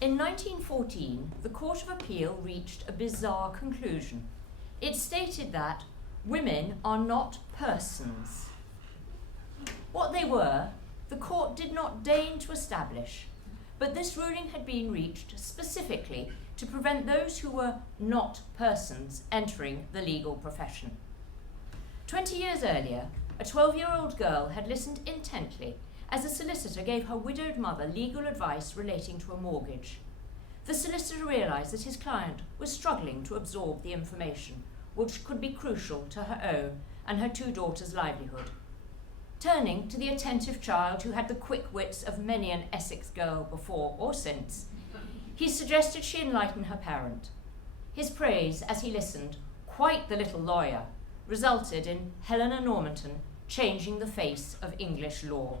In 1914, the Court of Appeal reached a bizarre conclusion. It stated that women are not persons. What they were, the court did not deign to establish, but this ruling had been reached specifically to prevent those who were not persons entering the legal profession. 20 years earlier, a 12-year-old girl had listened intently as a solicitor gave her widowed mother legal advice relating to a mortgage. The solicitor realised that his client was struggling to absorb the information, which could be crucial to her own and her two daughters' livelihood. Turning to the attentive child who had the quick wits of many an Essex girl before or since, he suggested she enlighten her parent. His praise, as he listened, quite the little lawyer, resulted in Helena Normanton changing the face of English law.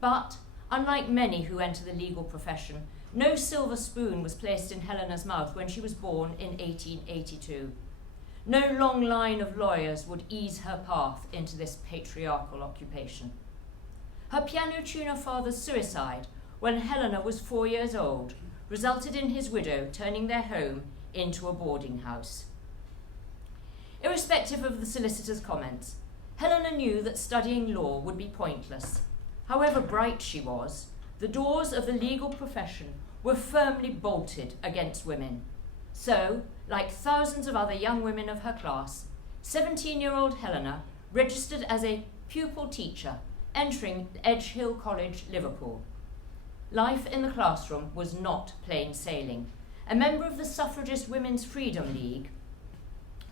But, unlike many who enter the legal profession, no silver spoon was placed in Helena's mouth when she was born in 1882. No long line of lawyers would ease her path into this patriarchal occupation. Her piano tuner father's suicide, when Helena was 4 years old, resulted in his widow turning their home into a boarding house. Irrespective of the solicitor's comments, Helena knew that studying law would be pointless. However bright she was, the doors of the legal profession were firmly bolted against women. So, like thousands of other young women of her class, 17-year-old Helena registered as a pupil teacher, entering Edgehill College, Liverpool. Life in the classroom was not plain sailing. A member of the Suffragist Women's Freedom League,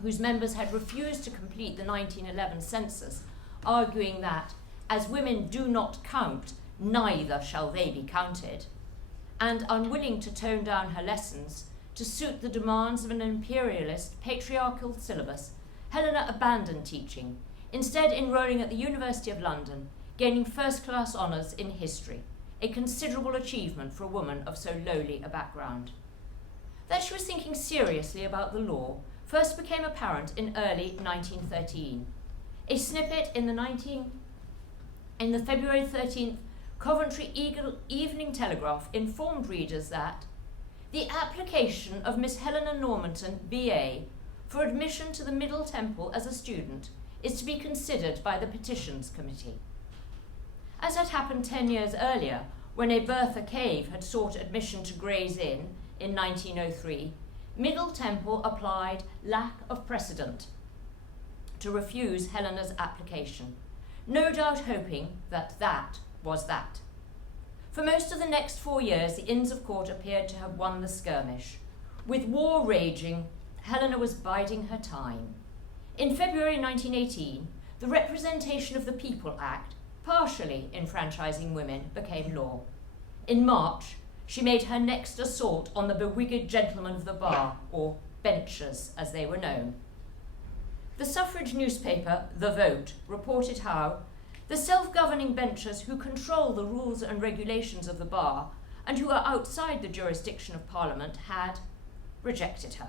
whose members had refused to complete the 1911 census, arguing that, as women do not count, neither shall they be counted, and unwilling to tone down her lessons to suit the demands of an imperialist, patriarchal syllabus, Helena abandoned teaching, instead enrolling at the University of London, gaining first-class honours in history, a considerable achievement for a woman of so lowly a background. That she was thinking seriously about the law first became apparent in early 1913. A snippet in the February 13th Coventry Evening Telegraph informed readers that the application of Miss Helena Normanton, B.A., for admission to the Middle Temple as a student is to be considered by the Petitions Committee. As had happened 10 years earlier, when a Bertha Cave had sought admission to Gray's Inn in 1903, Middle Temple applied lack of precedent to refuse Helena's application, no doubt hoping that that was that. For most of the next 4 years, the Inns of Court appeared to have won the skirmish. With war raging, Helena was biding her time. In February 1918, the Representation of the People Act, partially enfranchising women, became law. In March, she made her next assault on the bewigged gentlemen of the bar, or benchers as they were known. The suffrage newspaper, The Vote, reported how the self-governing benchers who control the rules and regulations of the bar and who are outside the jurisdiction of Parliament had rejected her.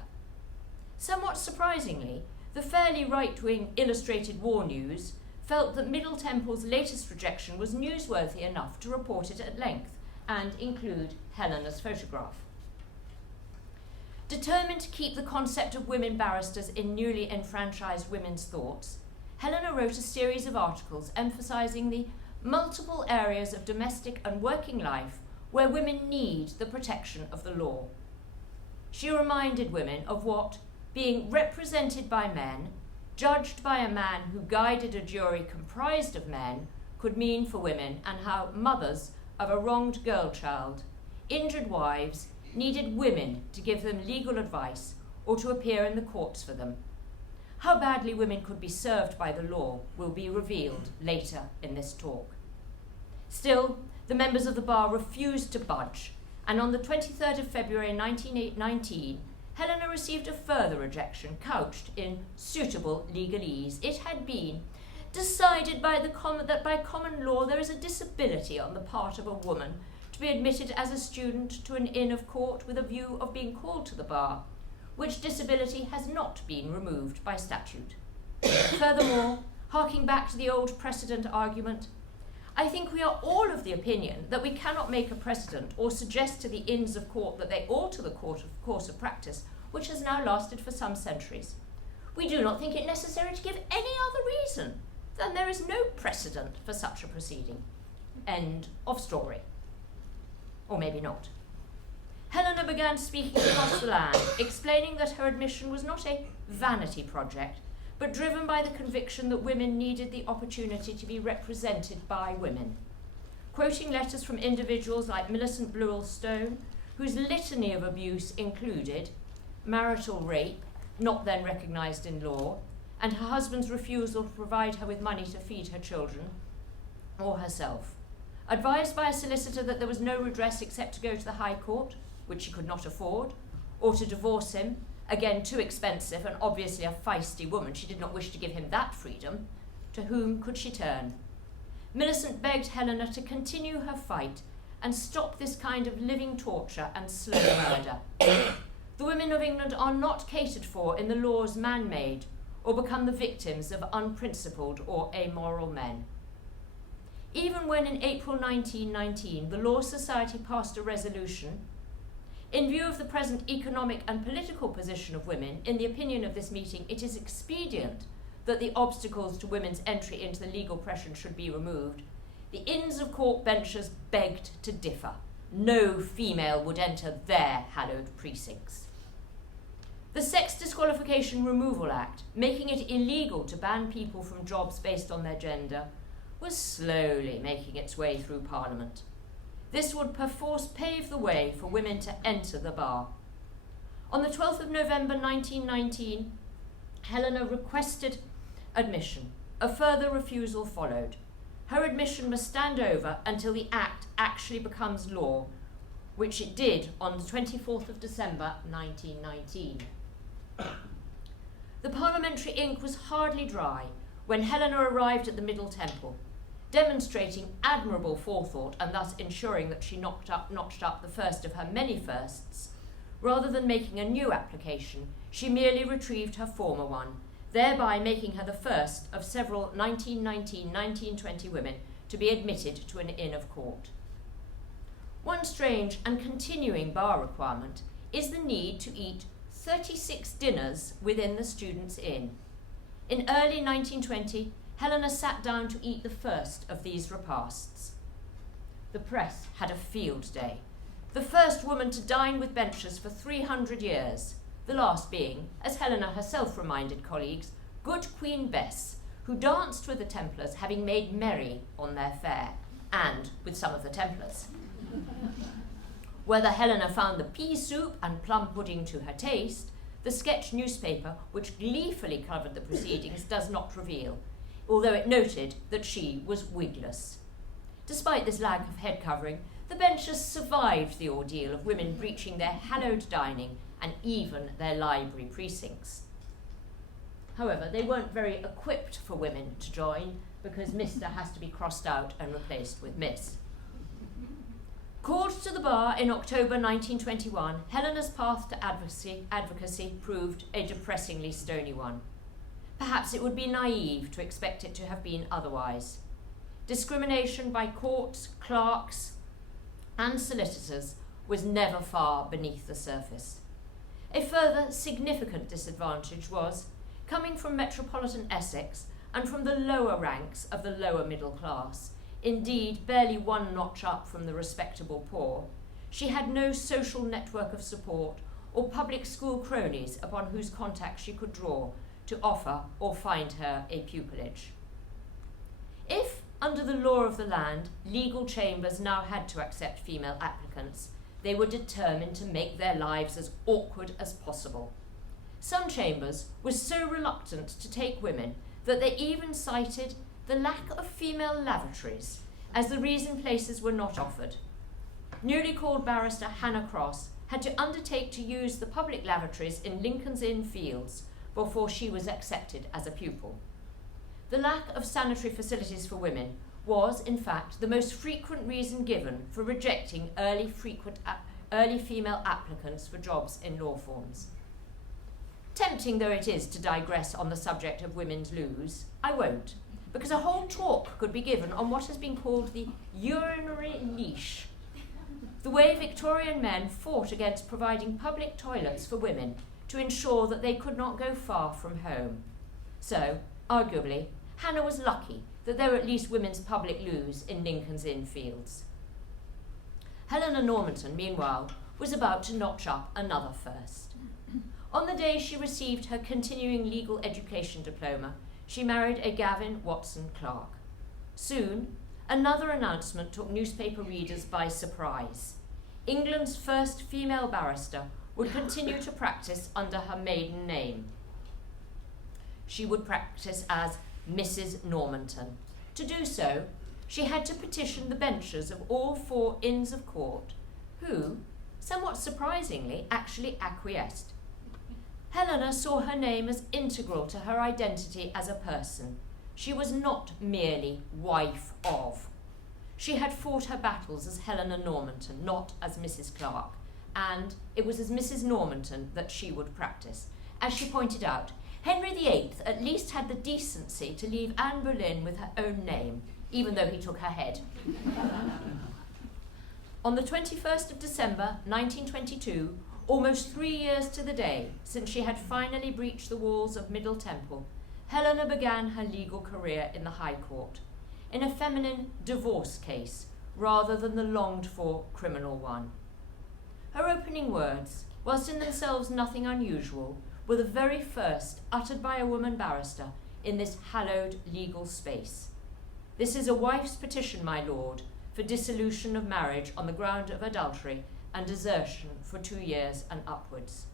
Somewhat surprisingly, the fairly right-wing Illustrated War News felt that Middle Temple's latest rejection was newsworthy enough to report it at length and include Helena's photograph. Determined to keep the concept of women barristers in newly enfranchised women's thoughts, Helena wrote a series of articles emphasising the multiple areas of domestic and working life where women need the protection of the law. She reminded women of what, being represented by men, judged by a man who guided a jury comprised of men, could mean for women, and how mothers of a wronged girl child, injured wives, needed women to give them legal advice or to appear in the courts for them. How badly women could be served by the law will be revealed later in this talk. Still, the members of the bar refused to budge, and on the 23rd of February 1919, Helena received a further rejection couched in suitable legalese. It had been decided that by common law there is a disability on the part of a woman to be admitted as a student to an Inn of Court with a view of being called to the bar, which disability has not been removed by statute. Furthermore, harking back to the old precedent argument, I think we are all of the opinion that we cannot make a precedent or suggest to the Inns of Court that they alter the course of practice, which has now lasted for some centuries. We do not think it necessary to give any other reason than there is no precedent for such a proceeding. End of story. Or maybe not. Helena began speaking across the land, explaining that her admission was not a vanity project, but driven by the conviction that women needed the opportunity to be represented by women. Quoting letters from individuals like Millicent Blewell-Stone, whose litany of abuse included marital rape, not then recognised in law, and her husband's refusal to provide her with money to feed her children or herself. Advised by a solicitor that there was no redress except to go to the High Court, which she could not afford, or to divorce him, again too expensive and obviously a feisty woman, she did not wish to give him that freedom, to whom could she turn? Millicent begged Helena to continue her fight and stop this kind of living torture and slow murder. The women of England are not catered for in the laws man-made, or become the victims of unprincipled or amoral men. Even when in April 1919 the Law Society passed a resolution, in view of the present economic and political position of women, in the opinion of this meeting, it is expedient that the obstacles to women's entry into the legal profession should be removed, the Inns of Court benchers begged to differ. No female would enter their hallowed precincts. The Sex Disqualification Removal Act, making it illegal to ban people from jobs based on their gender, was slowly making its way through Parliament. This would perforce pave the way for women to enter the bar. On the 12th of November 1919, Helena requested admission. A further refusal followed. Her admission must stand over until the Act actually becomes law, which it did on the 24th of December 1919. The parliamentary ink was hardly dry when Helena arrived at the Middle Temple, demonstrating admirable forethought and thus ensuring that she notched up the first of her many firsts. Rather than making a new application, she merely retrieved her former one, thereby making her the first of several 1919-1920 women to be admitted to an Inn of Court. One strange and continuing bar requirement is the need to eat 36 dinners within the Students' Inn. In early 1920, Helena sat down to eat the first of these repasts. The press had a field day. The first woman to dine with benchers for 300 years, the last being, as Helena herself reminded colleagues, good Queen Bess, who danced with the Templars, having made merry on their fare, and with some of the Templars. Whether Helena found the pea soup and plum pudding to her taste, the sketch newspaper, which gleefully covered the proceedings, does not reveal, although it noted that she was wigless. Despite this lack of head covering, the benchers survived the ordeal of women breaching their hallowed dining and even their library precincts. However, they weren't very equipped for women to join, because Mr. has to be crossed out and replaced with Miss. Called to the bar in October 1921, Helena's path to advocacy proved a depressingly stony one. Perhaps it would be naive to expect it to have been otherwise. Discrimination by courts, clerks, and solicitors was never far beneath the surface. A further significant disadvantage was, coming from metropolitan Essex and from the lower ranks of the lower middle class, indeed barely one notch up from the respectable poor, she had no social network of support or public school cronies upon whose contacts she could draw to offer or find her a pupillage. If, under the law of the land, legal chambers now had to accept female applicants, they were determined to make their lives as awkward as possible. Some chambers were so reluctant to take women that they even cited the lack of female lavatories as the reason places were not offered. Newly called barrister Hannah Cross had to undertake to use the public lavatories in Lincoln's Inn Fields before she was accepted as a pupil. The lack of sanitary facilities for women was, in fact, the most frequent reason given for rejecting early female applicants for jobs in law firms. Tempting though it is to digress on the subject of women's loos, I won't, because a whole talk could be given on what has been called the urinary leash, the way Victorian men fought against providing public toilets for women to ensure that they could not go far from home. So, arguably, Hannah was lucky that there were at least women's public loos in Lincoln's Inn Fields. Helena Normanton, meanwhile, was about to notch up another first. On the day she received her continuing legal education diploma, she married a Gavin Watson Clark. Soon, another announcement took newspaper readers by surprise. England's first female barrister would continue to practice under her maiden name. She would practice as Mrs. Normanton. To do so, she had to petition the benches of all 4 Inns of Court, who, somewhat surprisingly, actually acquiesced. Helena saw her name as integral to her identity as a person. She was not merely wife of. She had fought her battles as Helena Normanton, not as Mrs. Clark, and it was as Mrs. Normanton that she would practice. As she pointed out, Henry VIII at least had the decency to leave Anne Boleyn with her own name, even though he took her head. On the 21st of December, 1922, almost 3 years to the day since she had finally breached the walls of Middle Temple, Helena began her legal career in the High Court, in a feminine divorce case rather than the longed-for criminal one. Her opening words, whilst in themselves nothing unusual, were the very first uttered by a woman barrister in this hallowed legal space. "This is a wife's petition, my lord, for dissolution of marriage on the ground of adultery and desertion for 2 years and upwards."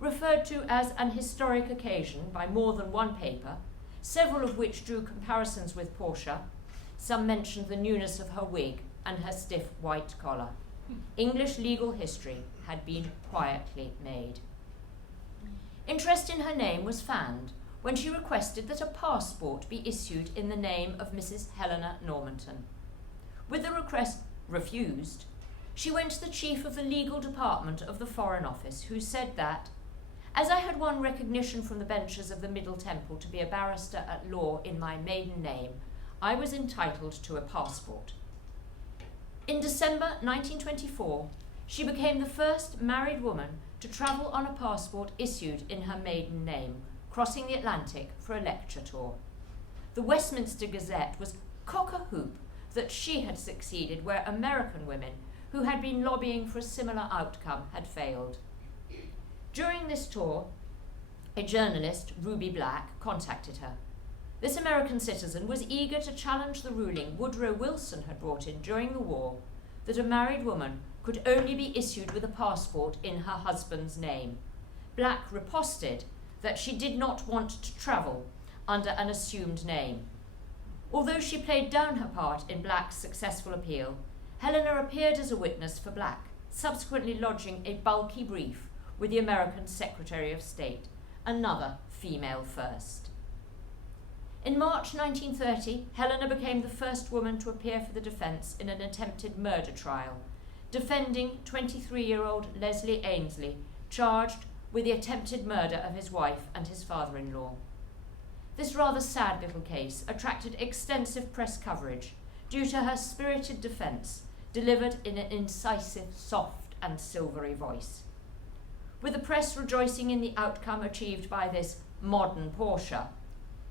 Referred to as an historic occasion by more than one paper, several of which drew comparisons with Portia, some mentioned the newness of her wig and her stiff white collar. English legal history had been quietly made. Interest in her name was fanned when she requested that a passport be issued in the name of Mrs. Helena Normanton. With the request refused, she went to the chief of the legal department of the Foreign Office, who said that, "As I had won recognition from the benches of the Middle Temple to be a barrister at law in my maiden name, I was entitled to a passport." In December 1924, she became the first married woman to travel on a passport issued in her maiden name, crossing the Atlantic for a lecture tour. The Westminster Gazette was cock-a-hoop that she had succeeded where American women who had been lobbying for a similar outcome had failed. During this tour, a journalist, Ruby Black, contacted her. This American citizen was eager to challenge the ruling Woodrow Wilson had brought in during the war that a married woman could only be issued with a passport in her husband's name. Black riposted that she did not want to travel under an assumed name. Although she played down her part in Black's successful appeal, Helena appeared as a witness for Black, subsequently lodging a bulky brief with the American Secretary of State, another female first. In March 1930, Helena became the first woman to appear for the defence in an attempted murder trial, defending 23-year-old Leslie Ainsley, charged with the attempted murder of his wife and his father-in-law. This rather sad little case attracted extensive press coverage due to her spirited defence, delivered in an incisive, soft and silvery voice. With the press rejoicing in the outcome achieved by this modern Portia,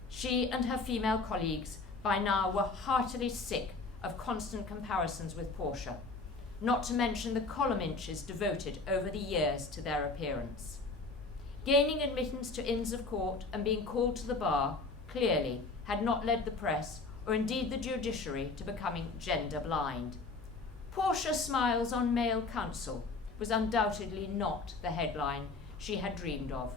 she and her female colleagues by now were heartily sick of constant comparisons with Portia, not to mention the column inches devoted over the years to their appearance. Gaining admittance to Inns of Court and being called to the bar clearly had not led the press, or indeed the judiciary, to becoming gender blind. Portia smiles on male counsel was undoubtedly not the headline she had dreamed of.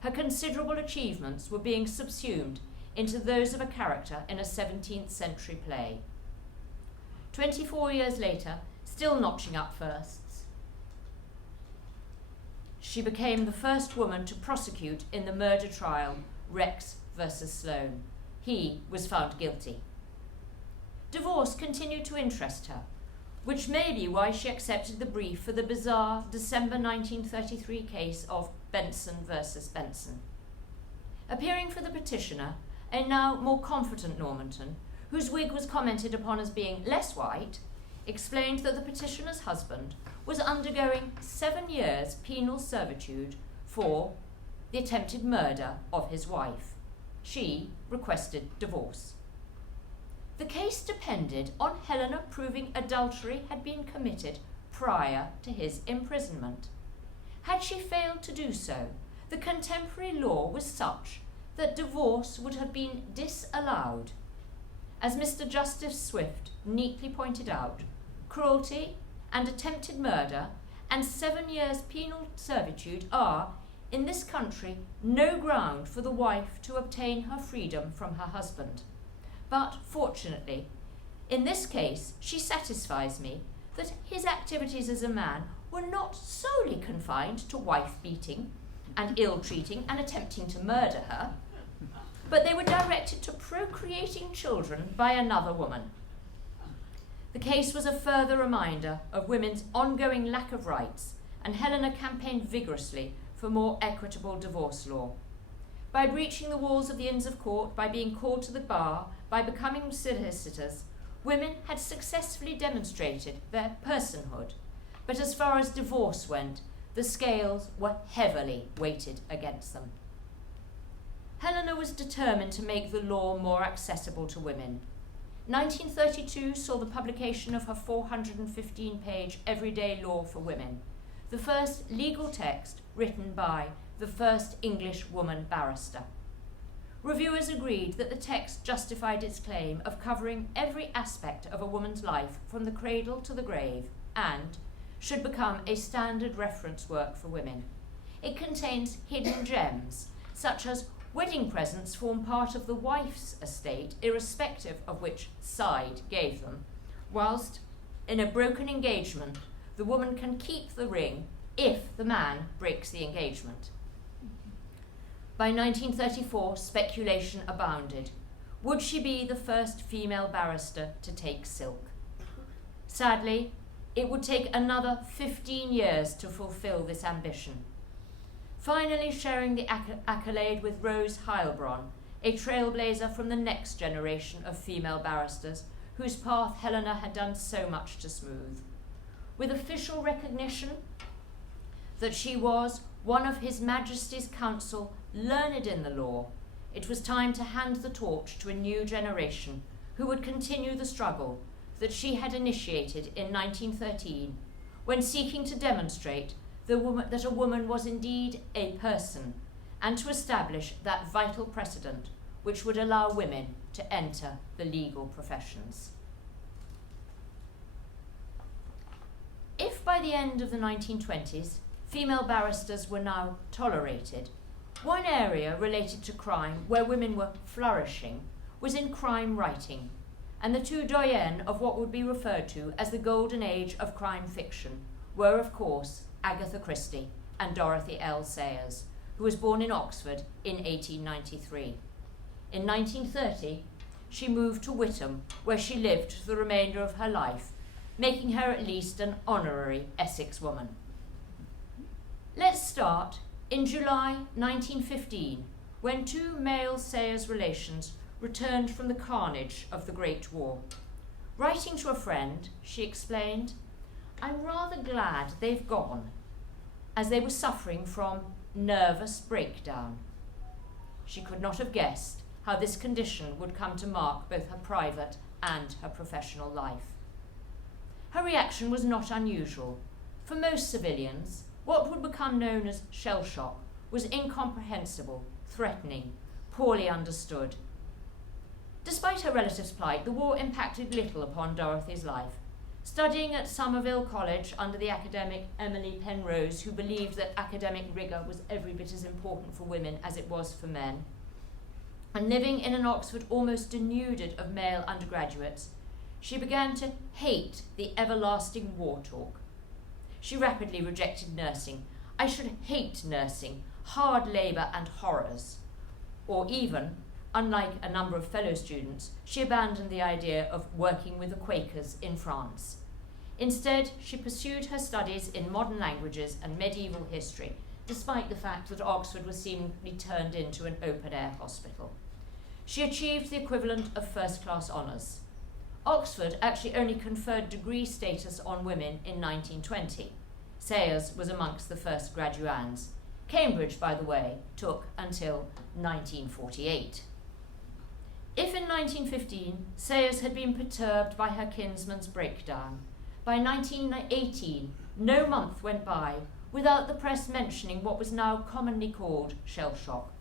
Her considerable achievements were being subsumed into those of a character in a 17th century play. 24 years later, still notching up firsts, she became the first woman to prosecute in the murder trial Rex versus Sloane. He was found guilty. Divorce continued to interest her, which may be why she accepted the brief for the bizarre December 1933 case of Benson versus Benson. Appearing for the petitioner, a now more confident Normanton, whose wig was commented upon as being less white, explained that the petitioner's husband was undergoing 7 years penal servitude for the attempted murder of his wife. She requested divorce. The case depended on Helena proving adultery had been committed prior to his imprisonment. Had she failed to do so, the contemporary law was such that divorce would have been disallowed. As Mr. Justice Swift neatly pointed out, cruelty and attempted murder and 7 years penal servitude are, in this country, no ground for the wife to obtain her freedom from her husband. But fortunately, in this case, she satisfies me that his activities as a man were not solely confined to wife-beating and ill-treating and attempting to murder her, but they were directed to procreating children by another woman. The case was a further reminder of women's ongoing lack of rights, and Helena campaigned vigorously for more equitable divorce law. By breaching the walls of the Inns of Court, by being called to the bar, by becoming solicitors, women had successfully demonstrated their personhood. But as far as divorce went, the scales were heavily weighted against them. Helena was determined to make the law more accessible to women. 1932 saw the publication of her 415-page Everyday Law for Women, the first legal text written by the first English woman barrister. Reviewers agreed that the text justified its claim of covering every aspect of a woman's life from the cradle to the grave and should become a standard reference work for women. It contains hidden gems, such as wedding presents form part of the wife's estate, irrespective of which side gave them, whilst in a broken engagement, the woman can keep the ring if the man breaks the engagement. By 1934, speculation abounded. Would she be the first female barrister to take silk? Sadly, it would take another 15 years to fulfill this ambition. Finally sharing the accolade with Rose Heilbronn, a trailblazer from the next generation of female barristers, whose path Helena had done so much to smooth. With official recognition that she was one of His Majesty's Council learned in the law, it was time to hand the torch to a new generation who would continue the struggle that she had initiated in 1913, when seeking to demonstrate that a woman was indeed a person, and to establish that vital precedent which would allow women to enter the legal professions. If by the end of the 1920s, female barristers were now tolerated, one area related to crime where women were flourishing was in crime writing, and the two doyennes of what would be referred to as the golden age of crime fiction were, of course, Agatha Christie and Dorothy L. Sayers, who was born in Oxford in 1893. In 1930, she moved to Witham, where she lived for the remainder of her life, making her at least an honorary Essex woman. Let's start in July 1915, when two male Sayers relations returned from the carnage of the Great War. Writing to a friend, she explained, "I'm rather glad they've gone, as they were suffering from nervous breakdown." She could not have guessed how this condition would come to mark both her private and her professional life. Her reaction was not unusual. For most civilians, what would become known as shell shock was incomprehensible, threatening, poorly understood. Despite her relative's plight, the war impacted little upon Dorothy's life. Studying at Somerville College under the academic Emily Penrose, who believed that academic rigour was every bit as important for women as it was for men, and living in an Oxford almost denuded of male undergraduates, she began to hate the everlasting war talk. She rapidly rejected nursing. "I should hate nursing, hard labour and horrors." Or even, unlike a number of fellow students, she abandoned the idea of working with the Quakers in France. Instead, she pursued her studies in modern languages and medieval history, despite the fact that Oxford was seemingly turned into an open-air hospital. she achieved the equivalent of first-class honours. Oxford actually only conferred degree status on women in 1920. Sayers was amongst the first graduands. Cambridge, by the way, took until 1948. If in 1915 Sayers had been perturbed by her kinsman's breakdown, by 1918 no month went by without the press mentioning what was now commonly called shell shock.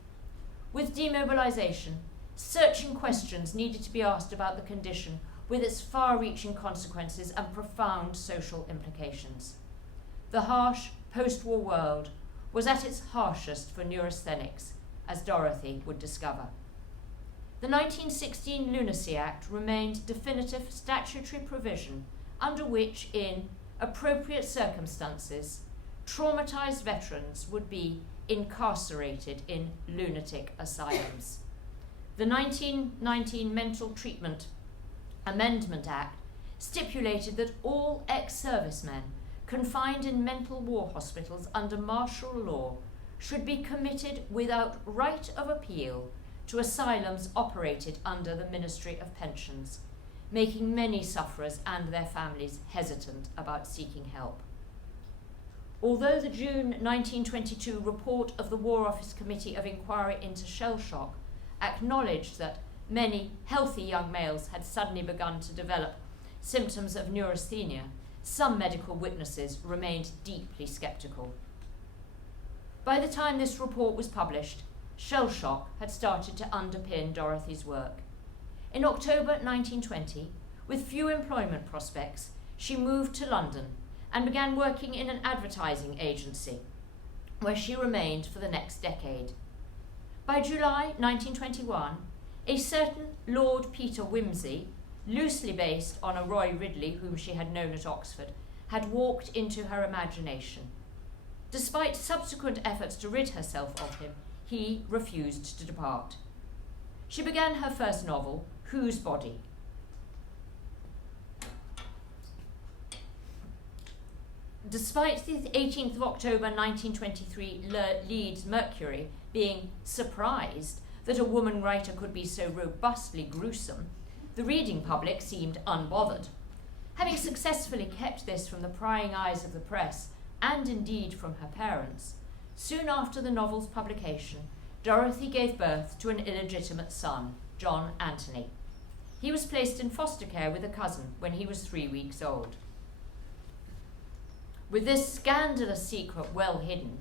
With demobilisation, searching questions needed to be asked about the condition with its far-reaching consequences and profound social implications. The harsh post-war world was at its harshest for neurasthenics, as Dorothy would discover. The 1916 Lunacy Act remained definitive statutory provision under which, in appropriate circumstances, traumatised veterans would be incarcerated in lunatic asylums. The 1919 Mental Treatment Amendment Act stipulated that all ex-servicemen confined in mental war hospitals under martial law should be committed without right of appeal to asylums operated under the Ministry of Pensions, making many sufferers and their families hesitant about seeking help. Although the June 1922 report of the War Office Committee of Inquiry into Shell Shock acknowledged that many healthy young males had suddenly begun to develop symptoms of neurasthenia, some medical witnesses remained deeply sceptical. By the time this report was published, shell shock had started to underpin Dorothy's work. In October 1920, with few employment prospects, she moved to London and began working in an advertising agency, where she remained for the next decade. By July 1921, a certain Lord Peter Whimsy, loosely based on a Roy Ridley whom she had known at Oxford, had walked into her imagination. Despite subsequent efforts to rid herself of him, he refused to depart. She began her first novel, Whose Body? Despite the 18th of October 1923 Leeds Mercury being surprised that a woman writer could be so robustly gruesome, the reading public seemed unbothered. Having successfully kept this from the prying eyes of the press, and indeed from her parents, soon after the novel's publication, Dorothy gave birth to an illegitimate son, John Anthony. He was placed in foster care with a cousin when he was 3 weeks old. With this scandalous secret well hidden,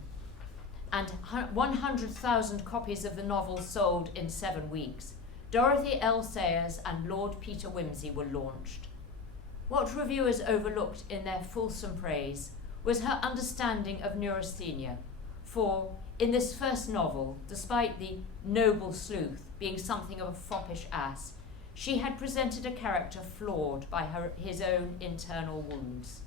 and 100,000 copies of the novel sold in 7 weeks, Dorothy L. Sayers and Lord Peter Whimsy were launched. What reviewers overlooked in their fulsome praise was her understanding of neurasthenia, for in this first novel, despite the noble sleuth being something of a foppish ass, she had presented a character flawed by his own internal wounds.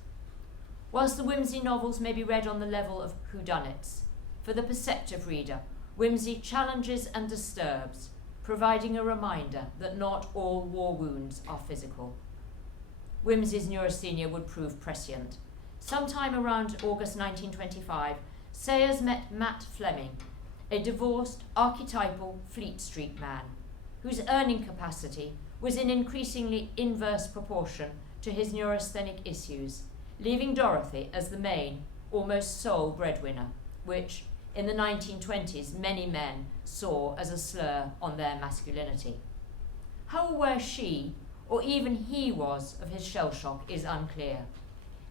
Whilst the Whimsy novels may be read on the level of whodunits, for the perceptive reader, Whimsy challenges and disturbs, providing a reminder that not all war wounds are physical. Whimsy's neurasthenia would prove prescient. Sometime around August 1925, Sayers met Matt Fleming, a divorced, archetypal Fleet Street man, whose earning capacity was in increasingly inverse proportion to his neurasthenic issues, leaving Dorothy as the main, almost sole breadwinner, which, in the 1920s, many men saw as a slur on their masculinity. How aware she, or even he, was of his shell shock is unclear.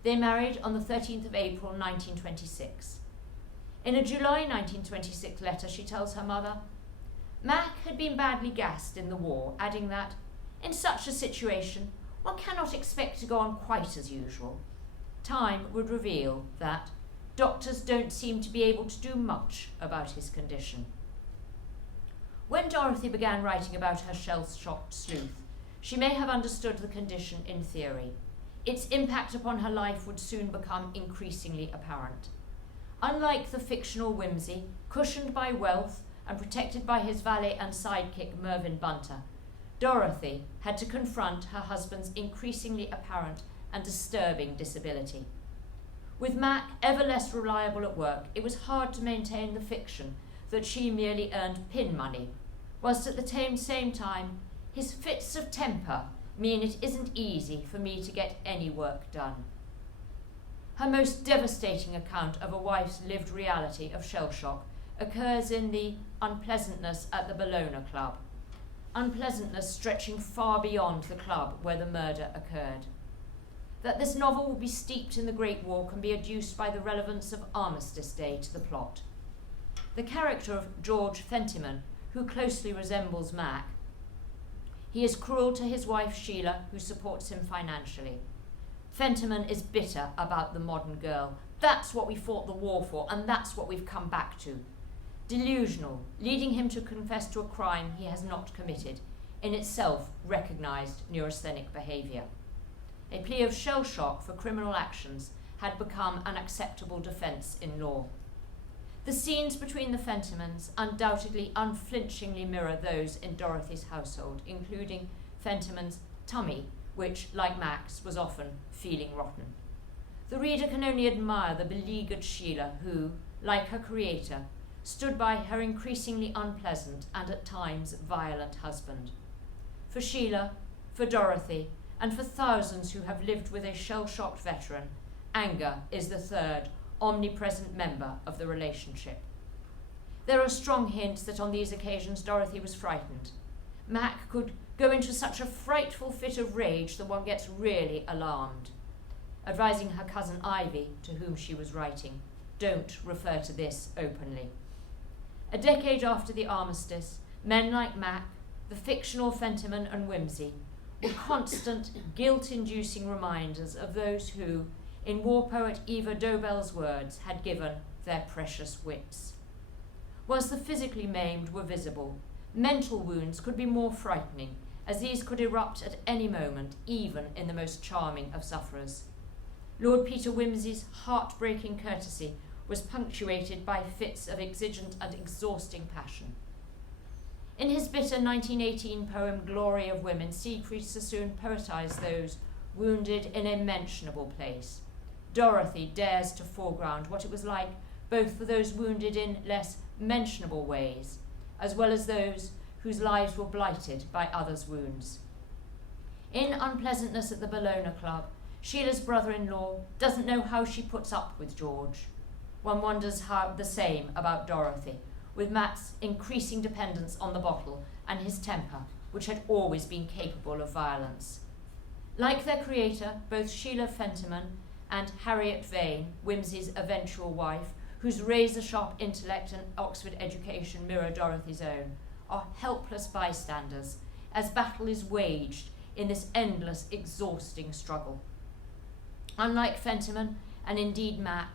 They married on the 13th of April 1926. In a July 1926 letter, she tells her mother, Mac had been badly gassed in the war, adding that, in such a situation, one cannot expect to go on quite as usual. Time would reveal that doctors don't seem to be able to do much about his condition. When Dorothy began writing about her shell-shocked sleuth, she may have understood the condition in theory. Its impact upon her life would soon become increasingly apparent. Unlike the fictional Whimsy, cushioned by wealth and protected by his valet and sidekick Mervyn Bunter, Dorothy had to confront her husband's increasingly apparent and disturbing disability. With Mac ever less reliable at work, it was hard to maintain the fiction that she merely earned pin money whilst at the same time his fits of temper mean it isn't easy for me to get any work done. Her most devastating account of a wife's lived reality of shell shock occurs in the unpleasantness at the Bologna Club, unpleasantness stretching far beyond the club where the murder occurred. That this novel will be steeped in the Great War can be adduced by the relevance of Armistice Day to the plot. The character of George Fentiman, who closely resembles Mac, he is cruel to his wife Sheila, who supports him financially. Fentiman is bitter about the modern girl. That's what we fought the war for, and that's what we've come back to. Delusional, leading him to confess to a crime he has not committed, in itself recognised neurasthenic behaviour. A plea of shell shock for criminal actions had become an acceptable defence in law. The scenes between the Fentimans undoubtedly unflinchingly mirror those in Dorothy's household, including Fentiman's tummy, which, like Mac's, was often feeling rotten. The reader can only admire the beleaguered Sheila who, like her creator, stood by her increasingly unpleasant and at times violent husband. For Sheila, for Dorothy, and for thousands who have lived with a shell-shocked veteran, anger is the third, omnipresent member of the relationship. There are strong hints that on these occasions Dorothy was frightened. Mac could go into such a frightful fit of rage that one gets really alarmed. Advising her cousin Ivy, to whom she was writing, don't refer to this openly. A decade after the armistice, men like Mac, the fictional Fentiman and Whimsy, were constant, guilt-inducing reminders of those who, in war poet Eva Dobell's words, had given their precious wits. Whilst the physically maimed were visible, mental wounds could be more frightening, as these could erupt at any moment, even in the most charming of sufferers. Lord Peter Whimsy's heartbreaking courtesy was punctuated by fits of exigent and exhausting passion. In his bitter 1918 poem Glory of Women, Siegfried Sassoon poetised those wounded in a mentionable place. Dorothy dares to foreground what it was like both for those wounded in less mentionable ways, as well as those whose lives were blighted by others' wounds. In Unpleasantness at the Bologna Club, Sheila's brother-in-law doesn't know how she puts up with George. One wonders how the same about Dorothy, with Matt's increasing dependence on the bottle and his temper, which had always been capable of violence. Like their creator, both Sheila Fentiman and Harriet Vane, Whimsy's eventual wife, whose razor-sharp intellect and Oxford education mirror Dorothy's own, are helpless bystanders as battle is waged in this endless, exhausting struggle. Unlike Fentiman, and indeed Mac,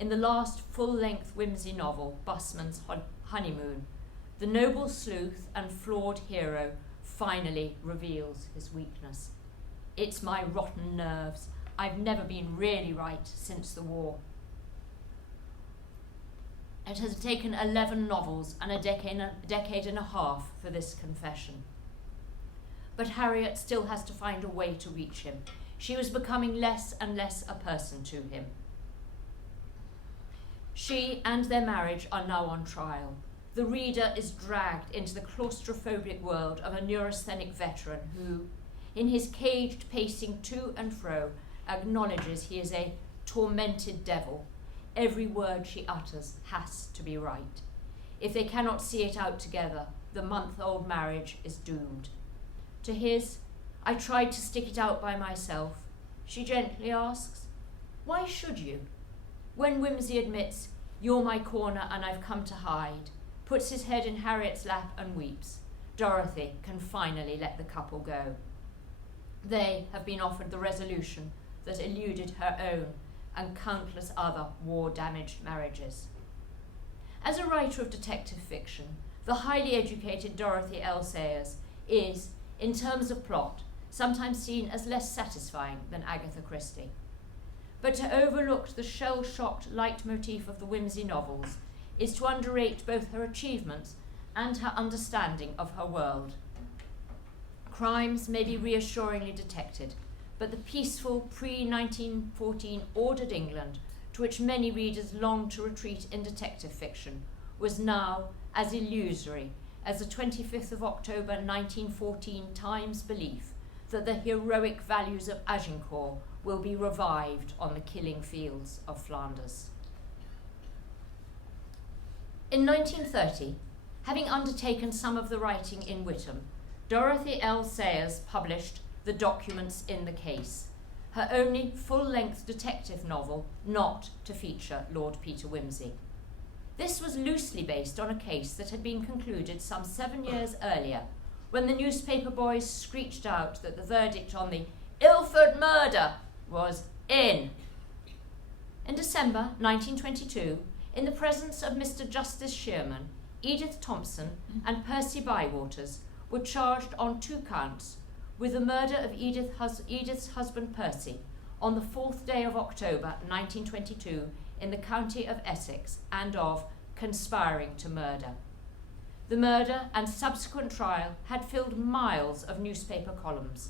in the last full-length Whimsy novel, Busman's Honeymoon, the noble sleuth and flawed hero finally reveals his weakness. It's my rotten nerves. I've never been really right since the war. It has taken 11 novels and a decade and a half for this confession. But Harriet still has to find a way to reach him. She was becoming less and less a person to him. She and their marriage are now on trial. The reader is dragged into the claustrophobic world of a neurasthenic veteran who, in his caged pacing to and fro, acknowledges he is a tormented devil. Every word she utters has to be right. If they cannot see it out together, the month-old marriage is doomed. To his, I tried to stick it out by myself, she gently asks, why should you? When Whimsy admits, you're my corner and I've come to hide, puts his head in Harriet's lap and weeps, Dorothy can finally let the couple go. They have been offered the resolution that eluded her own and countless other war-damaged marriages. As a writer of detective fiction, the highly educated Dorothy L. Sayers is, in terms of plot, sometimes seen as less satisfying than Agatha Christie. But to overlook the shell-shocked leitmotif of the Whimsy novels is to underrate both her achievements and her understanding of her world. Crimes may be reassuringly detected, but the peaceful pre-1914 ordered England, to which many readers long to retreat in detective fiction, was now as illusory as the 25th of October 1914 Times belief that the heroic values of Agincourt will be revived on the killing fields of Flanders. In 1930, having undertaken some of the writing in Witham, Dorothy L. Sayers published The Documents in the Case, her only full-length detective novel not to feature Lord Peter Whimsy. This was loosely based on a case that had been concluded some 7 years earlier, when the newspaper boys screeched out that the verdict on the Ilford murder was in. In December 1922, in the presence of Mr. Justice Shearman, Edith Thompson and Percy Bywaters were charged on 2 counts with the murder of Edith's husband Percy on the 4th day of October 1922 in the county of Essex, and of conspiring to murder. The murder and subsequent trial had filled miles of newspaper columns.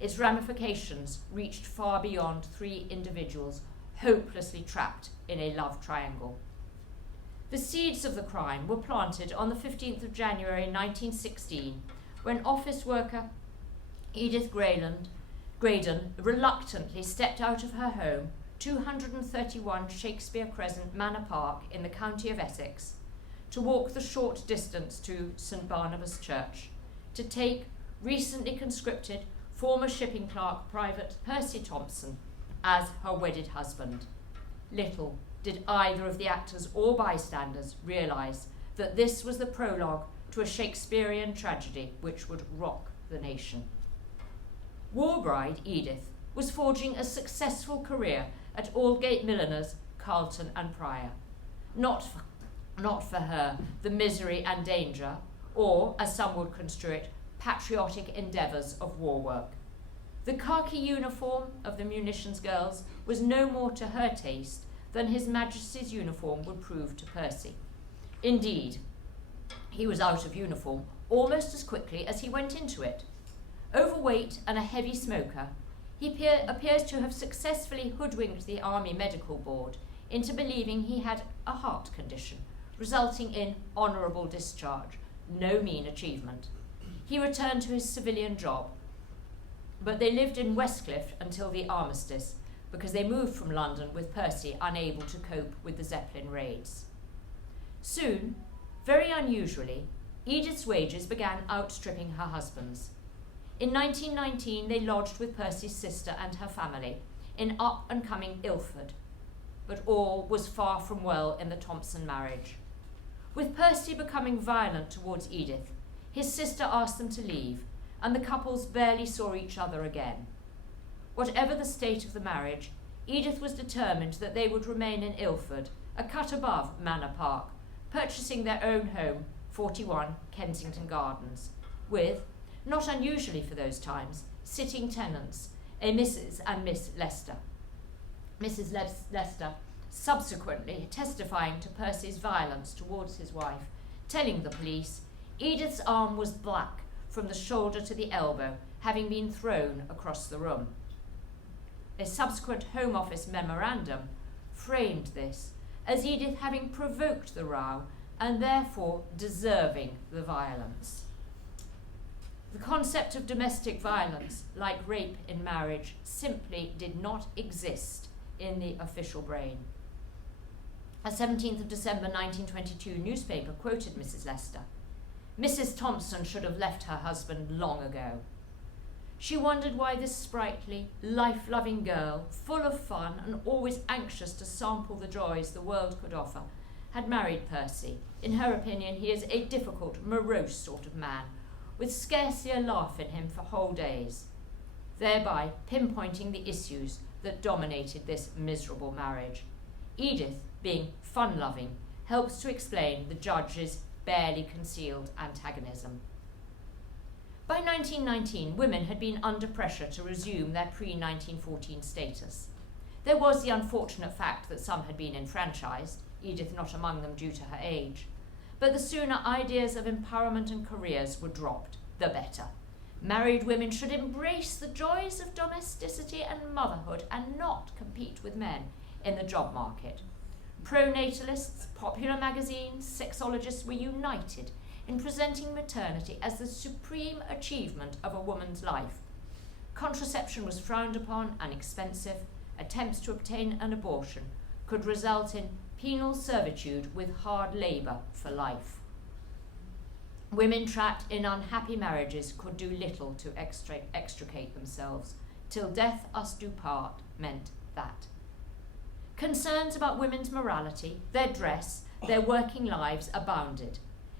Its ramifications reached far beyond 3 individuals hopelessly trapped in a love triangle. The seeds of the crime were planted on the 15th of January 1916, when office worker Edith Graydon reluctantly stepped out of her home, 231 Shakespeare Crescent Manor Park in the county of Essex, to walk the short distance to St. Barnabas Church, to take recently conscripted former shipping clerk Private Percy Thompson as her wedded husband. Little did either of the actors or bystanders realise that this was the prologue to a Shakespearean tragedy which would rock the nation. War bride Edith was forging a successful career at Aldgate Milliners, Carlton and Prior. Not for her the misery and danger, or, as some would construe it, patriotic endeavours of war work. The khaki uniform of the munitions girls was no more to her taste than His Majesty's uniform would prove to Percy. Indeed, he was out of uniform almost as quickly as he went into it. Overweight and a heavy smoker, he appears to have successfully hoodwinked the Army Medical Board into believing he had a heart condition, resulting in honourable discharge, no mean achievement. He returned to his civilian job, but they lived in Westcliff until the armistice, because they moved from London with Percy unable to cope with the Zeppelin raids. Soon, very unusually, Edith's wages began outstripping her husband's. In 1919, they lodged with Percy's sister and her family in up-and-coming Ilford, but all was far from well in the Thompson marriage. With Percy becoming violent towards Edith, his sister asked them to leave, and the couples barely saw each other again. Whatever the state of the marriage, Edith was determined that they would remain in Ilford, a cut above Manor Park, purchasing their own home, 41 Kensington Gardens, with, not unusually for those times, sitting tenants, a Mrs. and Miss Lester. Mrs. Lester subsequently testifying to Percy's violence towards his wife, telling the police Edith's arm was black from the shoulder to the elbow, having been thrown across the room. A subsequent Home Office memorandum framed this as Edith having provoked the row and therefore deserving the violence. The concept of domestic violence, like rape in marriage, simply did not exist in the official brain. A 17th of December 1922 newspaper quoted Mrs. Lester. Mrs. Thompson should have left her husband long ago. She wondered why this sprightly, life-loving girl, full of fun and always anxious to sample the joys the world could offer, had married Percy. In her opinion, he is a difficult, morose sort of man, with scarcely a laugh in him for whole days, thereby pinpointing the issues that dominated this miserable marriage. Edith, being fun-loving, helps to explain the judge's barely concealed antagonism. By 1919, women had been under pressure to resume their pre-1914 status. There was the unfortunate fact that some had been enfranchised, Edith not among them due to her age. But the sooner ideas of empowerment and careers were dropped, the better. Married women should embrace the joys of domesticity and motherhood and not compete with men in the job market. Pro-Natalists, popular magazines, sexologists were united in presenting maternity as the supreme achievement of a woman's life. Contraception was frowned upon and expensive. Attempts to obtain an abortion could result in penal servitude with hard labour for life. Women trapped in unhappy marriages could do little to extricate themselves. Till death us do part meant that. Concerns about women's morality, their dress, their working lives abounded.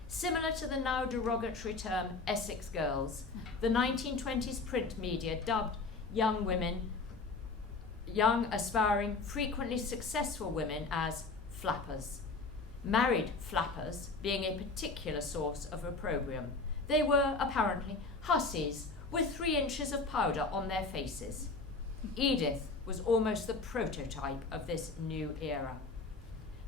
Similar to the now derogatory term Essex girls, the 1920s print media dubbed young women, young, aspiring, frequently successful women as flappers. Married flappers being a particular source of opprobrium. They were, apparently, hussies with 3 inches of powder on their faces. Edith was almost the prototype of this new era.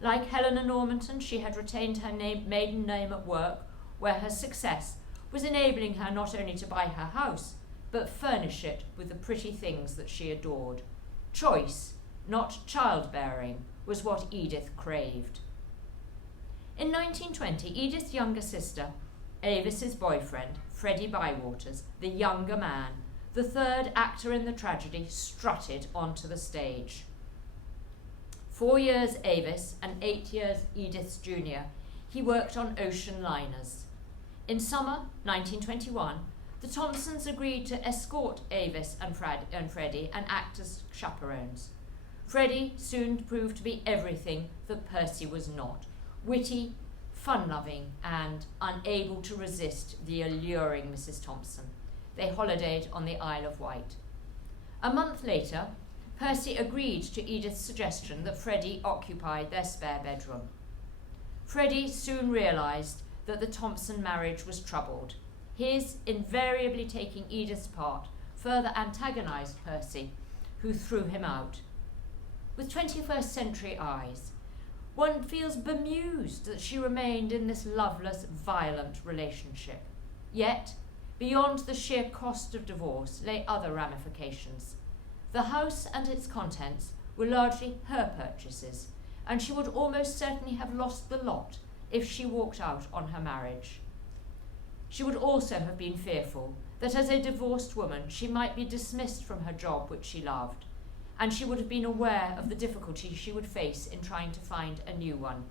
Like Helena Normanton, she had retained her maiden name at work, where her success was enabling her not only to buy her house, but furnish it with the pretty things that she adored. Choice, not childbearing, was what Edith craved. In 1920, Edith's younger sister, Avis's boyfriend, Freddie Bywaters, the younger man, the third actor in the tragedy, strutted onto the stage. 4 years Avis and 8 years Edith's junior, he worked on ocean liners. In summer 1921, the Thompsons agreed to escort Avis and Freddie and act as chaperones. Freddie soon proved to be everything that Percy was not: witty, fun-loving, and unable to resist the alluring Mrs. Thompson. They holidayed on the Isle of Wight. A month later, Percy agreed to Edith's suggestion that Freddie occupied their spare bedroom. Freddie soon realised that the Thompson marriage was troubled. His invariably taking Edith's part further antagonised Percy, who threw him out. With 21st century eyes, one feels bemused that she remained in this loveless, violent relationship. Yet, beyond the sheer cost of divorce lay other ramifications. The house and its contents were largely her purchases, and she would almost certainly have lost the lot if she walked out on her marriage. She would also have been fearful that as a divorced woman she might be dismissed from her job which she loved, and she would have been aware of the difficulty she would face in trying to find a new one,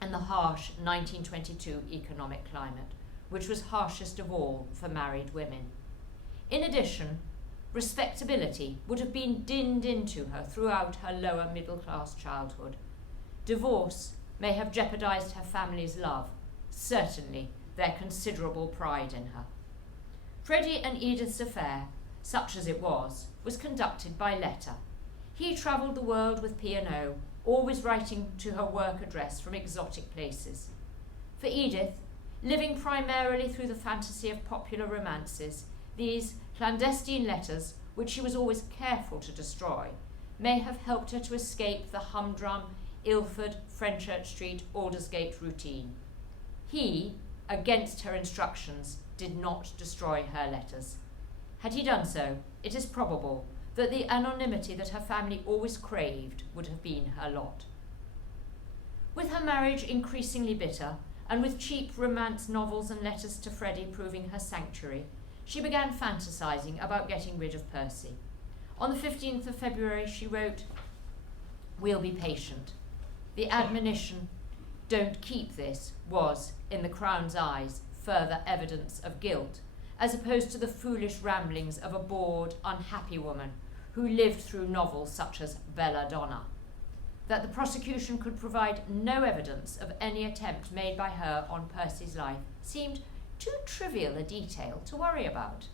and the harsh 1922 economic climate, which was harshest of all for married women. In addition, respectability would have been dinned into her throughout her lower middle-class childhood. Divorce may have jeopardised her family's love, certainly their considerable pride in her. Freddie and Edith's affair, such as it was conducted by letter. He travelled the world with P&O, always writing to her work address from exotic places. For Edith, living primarily through the fantasy of popular romances, these clandestine letters, which she was always careful to destroy, may have helped her to escape the humdrum Ilford, Fenchurch Street, Aldersgate routine. He, against her instructions, did not destroy her letters. Had he done so, it is probable that the anonymity that her family always craved would have been her lot. With her marriage increasingly bitter, and with cheap romance novels and letters to Freddie proving her sanctuary, she began fantasising about getting rid of Percy. On the 15th of February she wrote, "We'll be patient." The admonition, "Don't keep this," was, in the Crown's eyes, further evidence of guilt, as opposed to the foolish ramblings of a bored, unhappy woman who lived through novels such as Belladonna. That the prosecution could provide no evidence of any attempt made by her on Percy's life seemed too trivial a detail to worry about.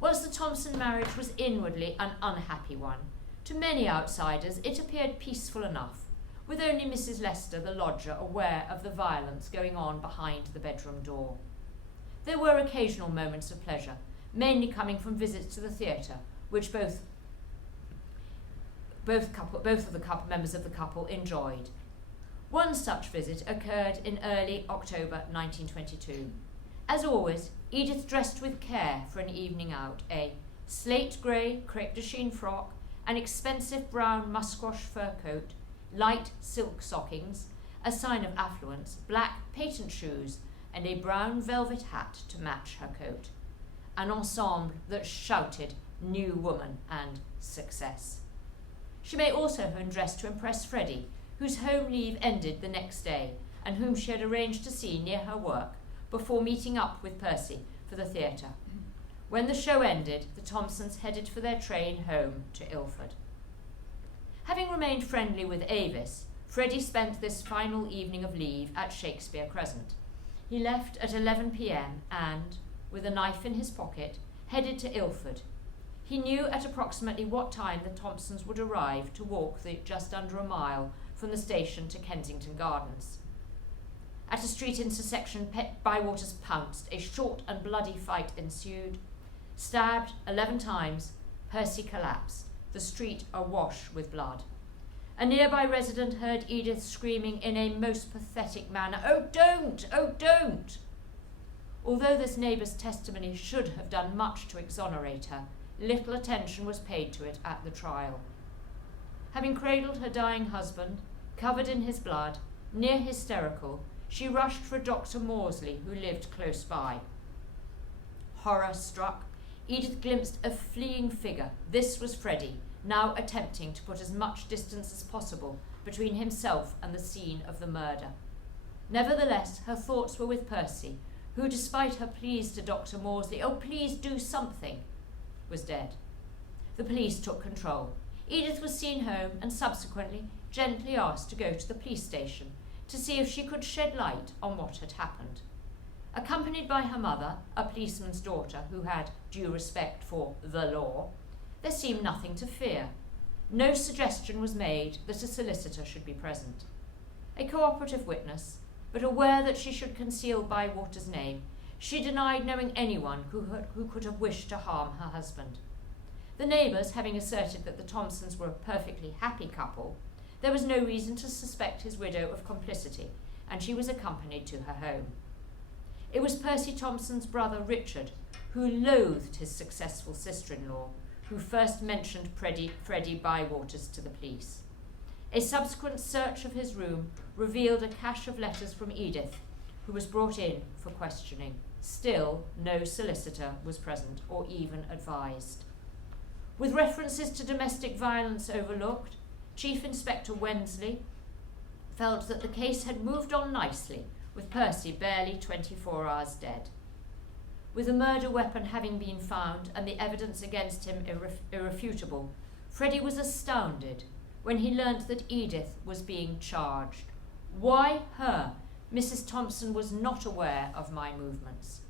Whilst the Thompson marriage was inwardly an unhappy one, to many outsiders it appeared peaceful enough, with only Mrs. Lester, the lodger, aware of the violence going on behind the bedroom door. There were occasional moments of pleasure, mainly coming from visits to the theatre, which both of the members of the couple enjoyed. One such visit occurred in early October 1922. As always, Edith dressed with care for an evening out, a slate grey crêpe de chine frock, an expensive brown musquash fur coat, light silk stockings, a sign of affluence, black patent shoes, and a brown velvet hat to match her coat. An ensemble that shouted new woman and success. She may also have undressed to impress Freddie, whose home leave ended the next day, and whom she had arranged to see near her work before meeting up with Percy for the theatre. When the show ended, the Thompsons headed for their train home to Ilford. Having remained friendly with Avis, Freddie spent this final evening of leave at Shakespeare Crescent. He left at 11 p.m. and, with a knife in his pocket, headed to Ilford. He knew at approximately what time the Thompsons would arrive to walk the just under a mile from the station to Kensington Gardens. At a street intersection, Bywaters pounced. A short and bloody fight ensued. Stabbed 11 times, Percy collapsed, the street awash with blood. A nearby resident heard Edith screaming in a most pathetic manner, "Oh, don't! Oh, don't!" Although this neighbour's testimony should have done much to exonerate her, little attention was paid to it at the trial. Having cradled her dying husband, covered in his blood, near hysterical, she rushed for Dr. Maudsley, who lived close by. Horror struck, Edith glimpsed a fleeing figure. This was Freddie, now attempting to put as much distance as possible between himself and the scene of the murder. Nevertheless, her thoughts were with Percy, who, despite her pleas to Dr. Maudsley, "Oh, please do something," was dead. The police took control. Edith was seen home and subsequently gently asked to go to the police station to see if she could shed light on what had happened. Accompanied by her mother, a policeman's daughter who had due respect for the law, there seemed nothing to fear. No suggestion was made that a solicitor should be present. A cooperative witness, but aware that she should conceal Bywater's name, she denied knowing anyone who could have wished to harm her husband. The neighbours having asserted that the Thompsons were a perfectly happy couple, there was no reason to suspect his widow of complicity, and she was accompanied to her home. It was Percy Thompson's brother Richard, who loathed his successful sister-in-law, who first mentioned Freddie Bywaters to the police. A subsequent search of his room revealed a cache of letters from Edith, who was brought in for questioning. Still, no solicitor was present or even advised. With references to domestic violence overlooked, Chief Inspector Wensley felt that the case had moved on nicely, with Percy barely 24 hours dead. With the murder weapon having been found and the evidence against him irrefutable, Freddie was astounded when he learnt that Edith was being charged. Why her? Mrs. Thompson was not aware of my movements.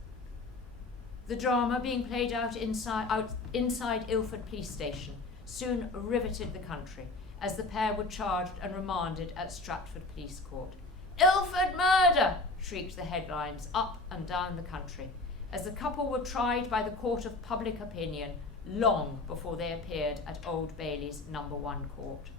The drama being played out inside Ilford Police Station soon riveted the country, as the pair were charged and remanded at Stratford Police Court. "Ilford murder!" shrieked the headlines up and down the country, as the couple were tried by the Court of Public Opinion long before they appeared at Old Bailey's No. 1 court.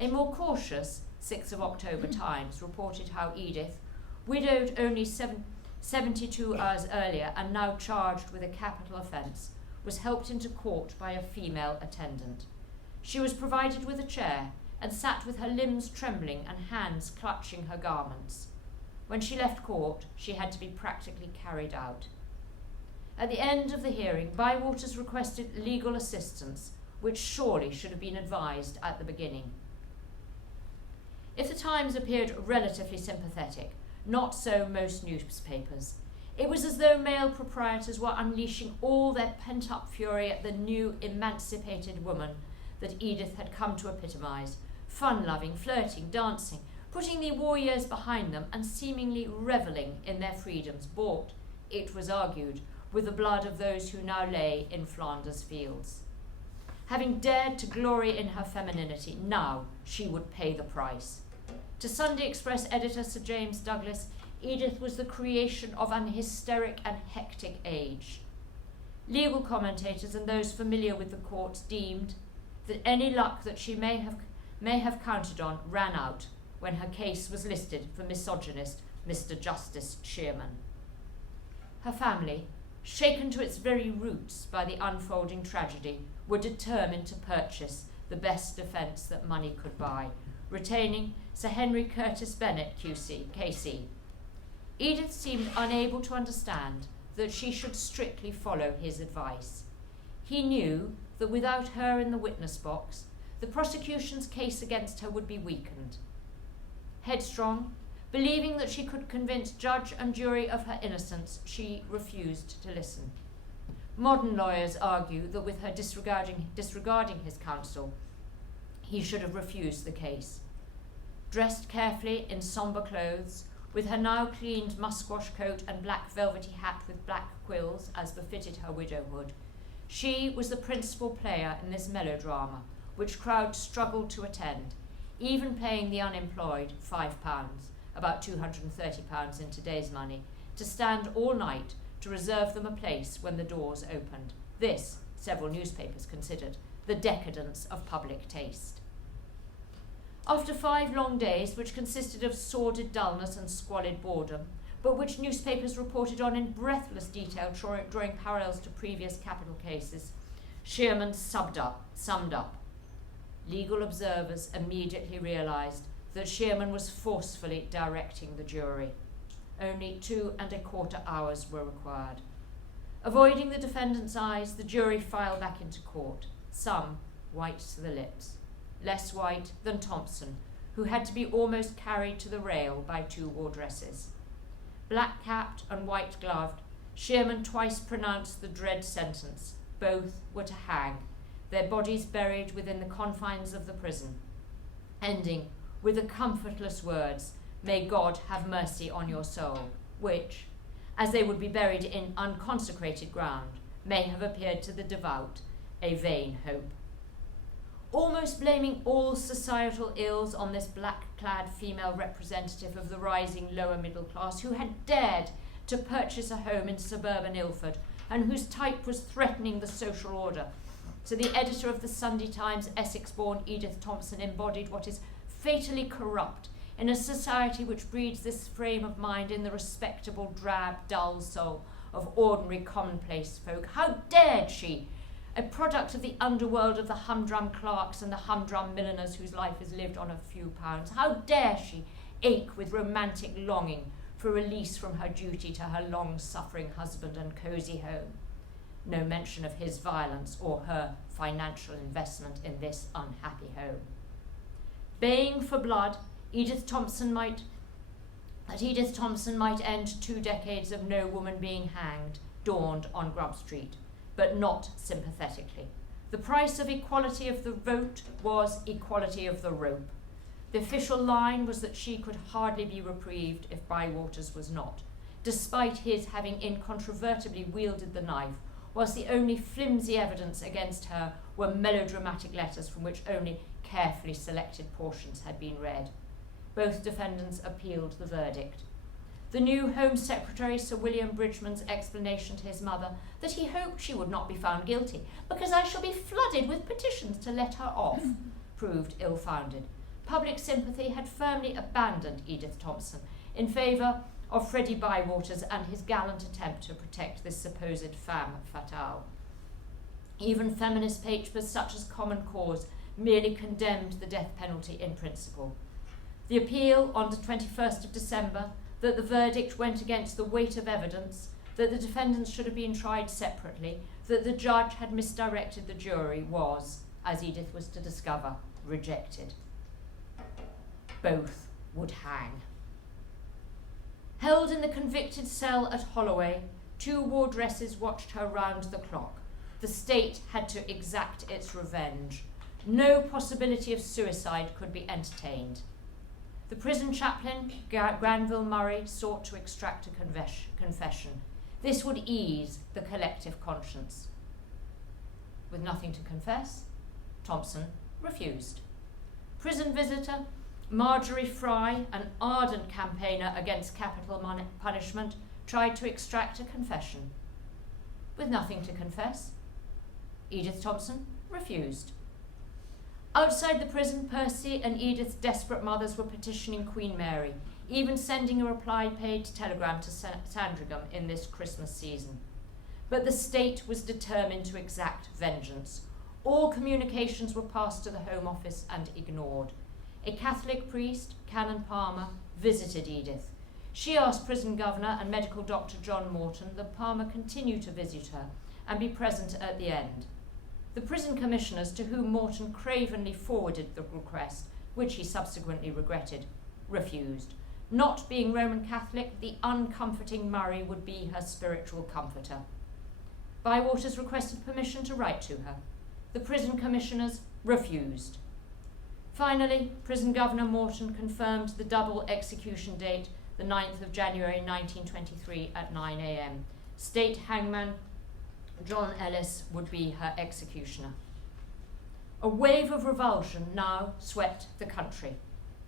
A more cautious 6th of October Times reported how Edith, widowed only 72 hours earlier and now charged with a capital offence, was helped into court by a female attendant. She was provided with a chair and sat with her limbs trembling and hands clutching her garments. When she left court, she had to be practically carried out. At the end of the hearing, Bywaters requested legal assistance, which surely should have been advised at the beginning. If the Times appeared relatively sympathetic, not so most newspapers. It was as though male proprietors were unleashing all their pent-up fury at the new emancipated woman that Edith had come to epitomise, fun-loving, flirting, dancing, putting the war years behind them and seemingly revelling in their freedoms bought, it was argued, with the blood of those who now lay in Flanders fields. Having dared to glory in her femininity, now she would pay the price. To Sunday Express editor Sir James Douglas, Edith was the creation of an hysteric and hectic age. Legal commentators and those familiar with the courts deemed that any luck that she may have counted on ran out when her case was listed for misogynist Mr. Justice Shearman. Her family, shaken to its very roots by the unfolding tragedy, were determined to purchase the best defence that money could buy, retaining Sir Henry Curtis Bennet, KC. Edith seemed unable to understand that she should strictly follow his advice. He knew that without her in the witness box, the prosecution's case against her would be weakened. Headstrong, believing that she could convince judge and jury of her innocence, she refused to listen. Modern lawyers argue that with her disregarding his counsel, he should have refused the case. Dressed carefully in sombre clothes, with her now cleaned musquash coat and black velvety hat with black quills, as befitted her widowhood, she was the principal player in this melodrama, which crowds struggled to attend, even paying the unemployed £5, about £230 in today's money, to stand all night to reserve them a place when the doors opened. This, several newspapers considered, the decadence of public taste. After 5 long days, which consisted of sordid dullness and squalid boredom, but which newspapers reported on in breathless detail, drawing parallels to previous capital cases, Shearman summed up. Legal observers immediately realised that Shearman was forcefully directing the jury. Only 2¼ hours were required. Avoiding the defendant's eyes, the jury filed back into court, some white to the lips, less white than Thompson, who had to be almost carried to the rail by 2 wardresses. Black-capped and white-gloved, Shearman twice pronounced the dread sentence. Both were to hang, their bodies buried within the confines of the prison, ending with the comfortless words, "May God have mercy on your soul," which, as they would be buried in unconsecrated ground, may have appeared to the devout a vain hope. Almost blaming all societal ills on this black-clad female representative of the rising lower middle class who had dared to purchase a home in suburban Ilford and whose type was threatening the social order, so the editor of the Sunday Times, Essex-born Edith Thompson, embodied what is fatally corrupt in a society which breeds this frame of mind in the respectable, drab, dull soul of ordinary, commonplace folk. How dared she, a product of the underworld of the humdrum clerks and the humdrum milliners whose life is lived on a few pounds, how dare she ache with romantic longing for release from her duty to her long-suffering husband and cosy home? No mention of his violence or her financial investment in this unhappy home. Baying for blood, Edith Thompson might end 2 decades of no woman being hanged, dawned on Grub Street, but not sympathetically. The price of equality of the vote was equality of the rope. The official line was that she could hardly be reprieved if Bywaters was not, despite his having incontrovertibly wielded the knife, whilst the only flimsy evidence against her were melodramatic letters from which only carefully selected portions had been read. Both defendants appealed the verdict. The new Home Secretary, Sir William Bridgeman's explanation to his mother that he hoped she would not be found guilty because I shall be flooded with petitions to let her off, proved ill-founded. Public sympathy had firmly abandoned Edith Thompson in favour of Freddie Bywaters and his gallant attempt to protect this supposed femme fatale. Even feminist papers such as Common Cause merely condemned the death penalty in principle. The appeal on the 21st of December that the verdict went against the weight of evidence, that the defendants should have been tried separately, that the judge had misdirected the jury was, as Edith was to discover, rejected. Both would hang. Held in the convicted cell at Holloway, 2 wardresses watched her round the clock. The state had to exact its revenge. No possibility of suicide could be entertained. The prison chaplain, Granville Murray, sought to extract a confession. This would ease the collective conscience. With nothing to confess, Thompson refused. Prison visitor Marjorie Fry, an ardent campaigner against capital punishment, tried to extract a confession. With nothing to confess, Edith Thompson refused. Outside the prison, Percy and Edith's desperate mothers were petitioning Queen Mary, even sending a reply-paid telegram to Sandringham in this Christmas season. But the state was determined to exact vengeance. All communications were passed to the Home Office and ignored. a Catholic priest, Canon Palmer, visited Edith. She asked prison governor and medical doctor John Morton that Palmer continue to visit her and be present at the end. The prison commissioners, to whom Morton cravenly forwarded the request, which he subsequently regretted, refused. Not being Roman Catholic, the uncomforting Murray would be her spiritual comforter. Bywaters requested permission to write to her. The prison commissioners refused. Finally, prison governor Morton confirmed the double execution date, the 9th of January 1923 at 9 a.m. State hangman John Ellis would be her executioner. A wave of revulsion now swept the country.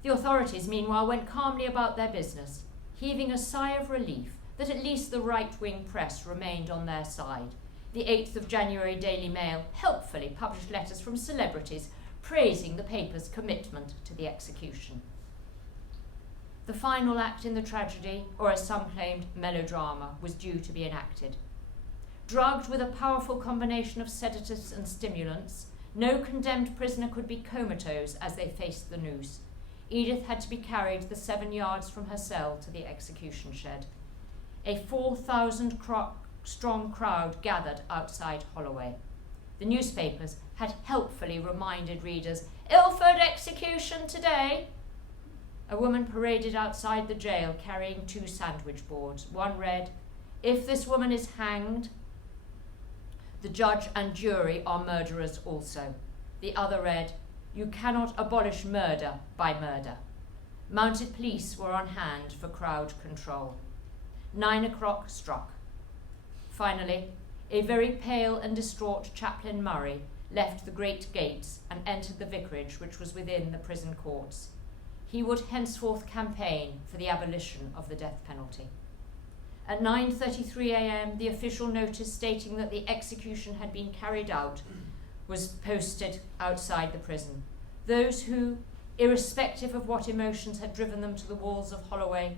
The authorities, meanwhile, went calmly about their business, heaving a sigh of relief that at least the right-wing press remained on their side. The 8th of January Daily Mail helpfully published letters from celebrities praising the paper's commitment to the execution. The final act in the tragedy, or as some claimed, melodrama, was due to be enacted. Drugged with a powerful combination of sedatives and stimulants, no condemned prisoner could be comatose as they faced the noose. Edith had to be carried the 7 yards from her cell to the execution shed. A 4,000-strong crowd gathered outside Holloway. The newspapers had helpfully reminded readers, "Ilford execution today." A woman paraded outside the jail carrying 2 sandwich boards. One read, "If this woman is hanged, the judge and jury are murderers also." The other read, "You cannot abolish murder by murder." Mounted police were on hand for crowd control. 9 o'clock struck. Finally, a very pale and distraught Chaplain Murray left the great gates and entered the vicarage which was within the prison courts. He would henceforth campaign for the abolition of the death penalty. At 9:33 a.m, the official notice stating that the execution had been carried out was posted outside the prison. Those who, irrespective of what emotions had driven them to the walls of Holloway,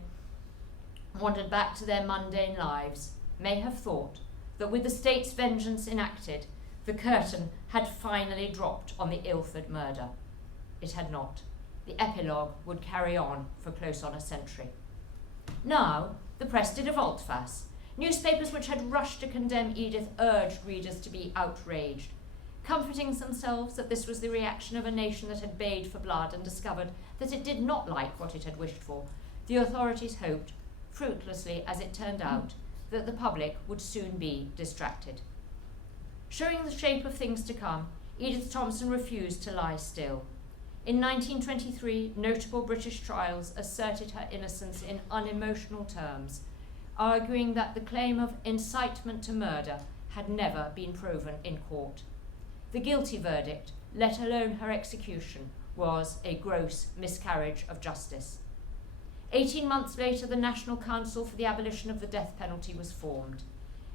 wandered back to their mundane lives, may have thought that with the state's vengeance enacted, the curtain had finally dropped on the Ilford murder. It had not. The epilogue would carry on for close on a century. Now, the press did a volte-face. Newspapers which had rushed to condemn Edith urged readers to be outraged. Comforting themselves that this was the reaction of a nation that had bayed for blood and discovered that it did not like what it had wished for, the authorities hoped, fruitlessly as it turned out, that the public would soon be distracted. Showing the shape of things to come, Edith Thompson refused to lie still. In 1923, notable British trials asserted her innocence in unemotional terms, arguing that the claim of incitement to murder had never been proven in court. The guilty verdict, let alone her execution, was a gross miscarriage of justice. 18 months later, the National Council for the Abolition of the Death Penalty was formed.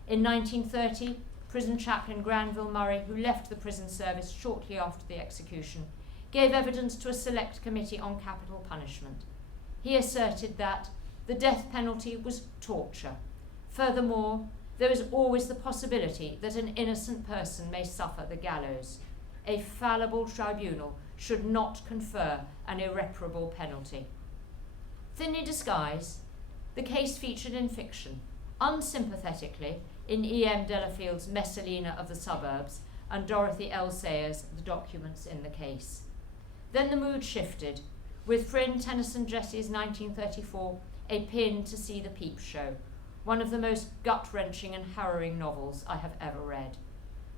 In 1930, prison chaplain Granville Murray, who left the prison service shortly after the execution, gave evidence to a select committee on capital punishment. He asserted that the death penalty was torture. Furthermore, there is always the possibility that an innocent person may suffer the gallows. A fallible tribunal should not confer an irreparable penalty. Thinly disguised, the case featured in fiction, unsympathetically in E.M. Delafield's Messalina of the Suburbs and Dorothy L. Sayers' The Documents in the Case. Then the mood shifted, with Fryn Tennyson Jesse's 1934 A Pin to See the Peep Show, one of the most gut-wrenching and harrowing novels I have ever read.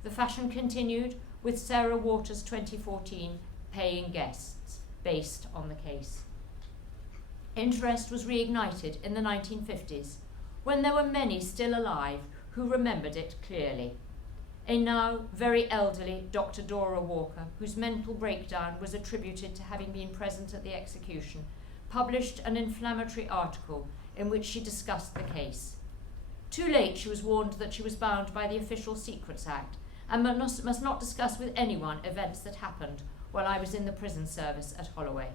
The fashion continued with Sarah Waters' 2014 Paying Guests, based on the case. Interest was reignited in the 1950s, when there were many still alive who remembered it clearly. A now very elderly Dr. Dora Walker, whose mental breakdown was attributed to having been present at the execution, published an inflammatory article in which she discussed the case. Too late, she was warned that she was bound by the Official Secrets Act and must not discuss with anyone events that happened while I was in the prison service at Holloway.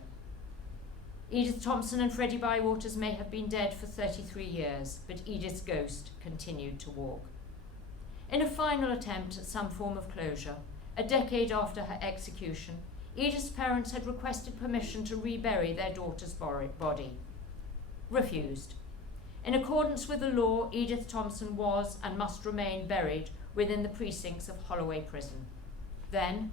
Edith Thompson and Freddie Bywaters may have been dead for 33 years, but Edith's ghost continued to walk. In a final attempt at some form of closure, a decade after her execution, Edith's parents had requested permission to rebury their daughter's body. Refused. In accordance with the law, Edith Thompson was and must remain buried within the precincts of Holloway Prison. Then,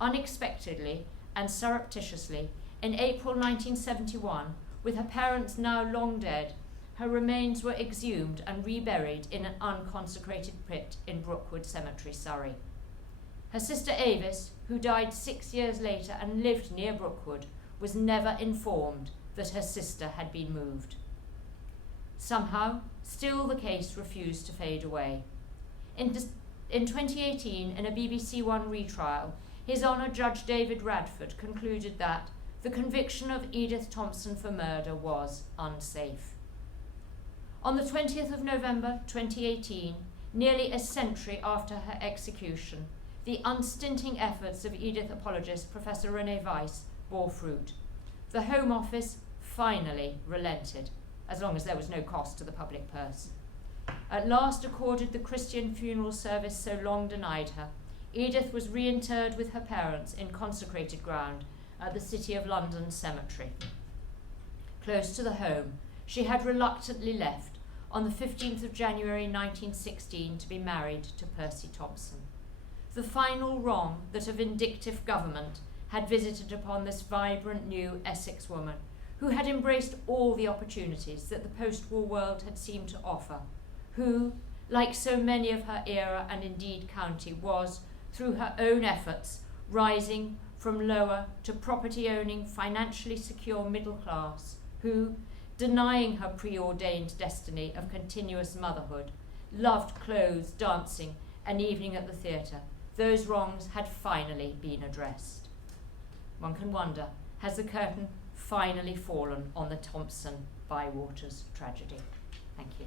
unexpectedly and surreptitiously, in April 1971, with her parents now long dead, her remains were exhumed and reburied in an unconsecrated pit in Brookwood Cemetery, Surrey. Her sister Avis, who died 6 years later and lived near Brookwood, was never informed that her sister had been moved. Somehow, still the case refused to fade away. In 2018, in a BBC One retrial, His Honour Judge David Radford concluded that the conviction of Edith Thompson for murder was unsafe. On the 20th of November 2018, nearly a century after her execution, the unstinting efforts of Edith apologist Professor René Weiss bore fruit. The Home Office finally relented, as long as there was no cost to the public purse. At last accorded the Christian funeral service so long denied her. Edith was reinterred with her parents in consecrated ground at the City of London Cemetery. Close to the home, she had reluctantly left on the 15th of January 1916 to be married to Percy Thompson. The final wrong that a vindictive government had visited upon this vibrant new Essex woman, who had embraced all the opportunities that the post-war world had seemed to offer, who, like so many of her era and indeed county, was, through her own efforts, rising from lower to property-owning, financially secure middle class, who, denying her preordained destiny of continuous motherhood, loved clothes, dancing, and evening at the theatre. Those wrongs had finally been addressed. One can wonder, has the curtain finally fallen on the Thompson Bywaters tragedy? Thank you.